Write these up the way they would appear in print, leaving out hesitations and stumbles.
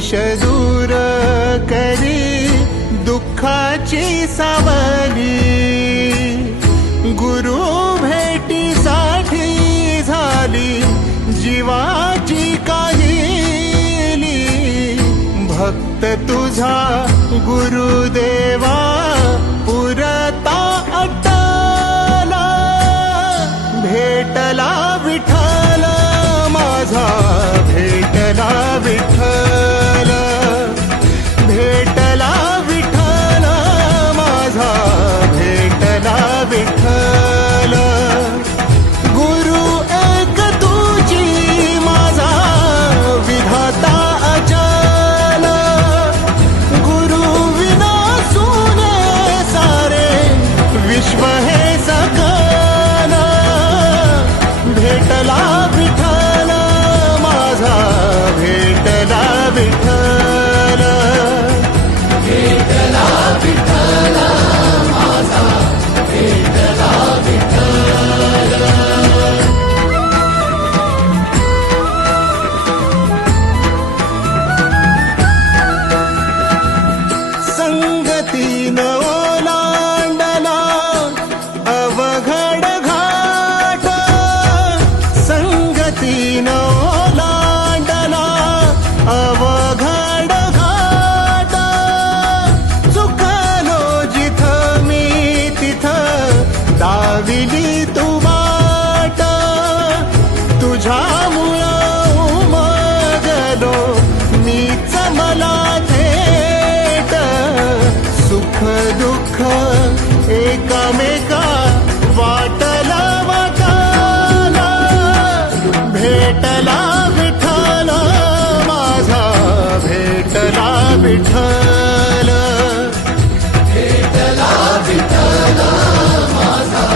विष दूर करी दुःखाची सावली, गुरु भेटीसाठी झाली जीवाची काहिली। भक्त तुझा गुरुदेवा पुरता अट्टला, भेटला विठ्ठल माझा, भेटला विठ्ठल, भेटला विठ्ठल माझा, भेटला विठ्ठल। गुरु एक तुझी माझा विधाता अचल, गुरु विना सुने सारे विश्व हे सकल। भेटला विठ्ठल माझा, भेटला विठ्ठल, भेटला विठ्ठल माझा, भेटला विठ्ठल। संगतीनं ओलांडला अवघड घाट, संगतीनं ओलांडला अवघड घाट। चुकलो जिथं मी तिथं दाविली तू वाट, तुझ्यामुळं उमगलो मीच मला थेट। सुख दुःख एकामेका वाटला वाटाला, भेटला विठ्ठल माझा, भेटला विठ्ठल, भेटला विठ्ठल माझा,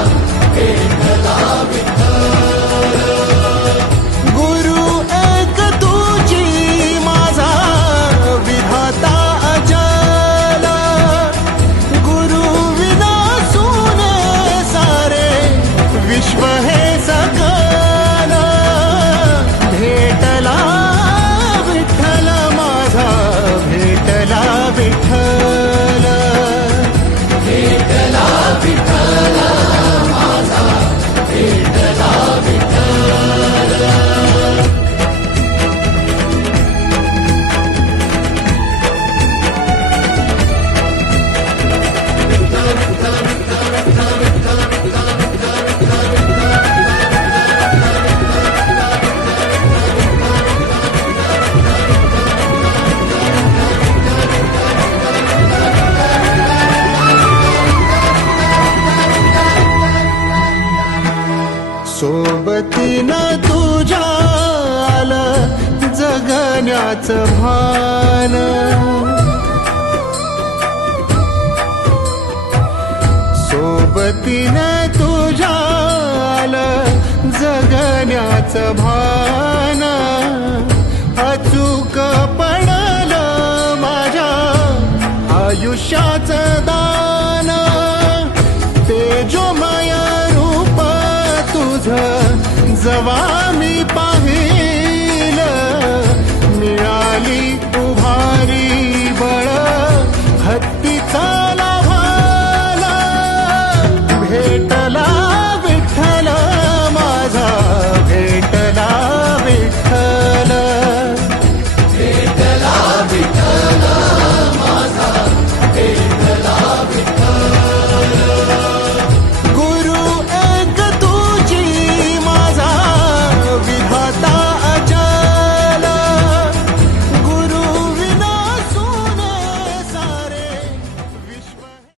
भेटला विठ्ठल। गुरु एक तुझी माझा विधाता अचल, गुरु विना सुने सारे विश्व हे सकल। भेटला विठ्ठल माझा, भेटला विठ्ठल, भेटला विठ्ठल माझा, भेटला विठ्ठल। सोबतीनं तुझ्या आलं जगण्याचं भान, सोबतीनं तुझ्या आलं जगण्याचं भान। अचूक पडलं माझ्या आयुष्याचं दान, तेजोमय रूप तुझं जवा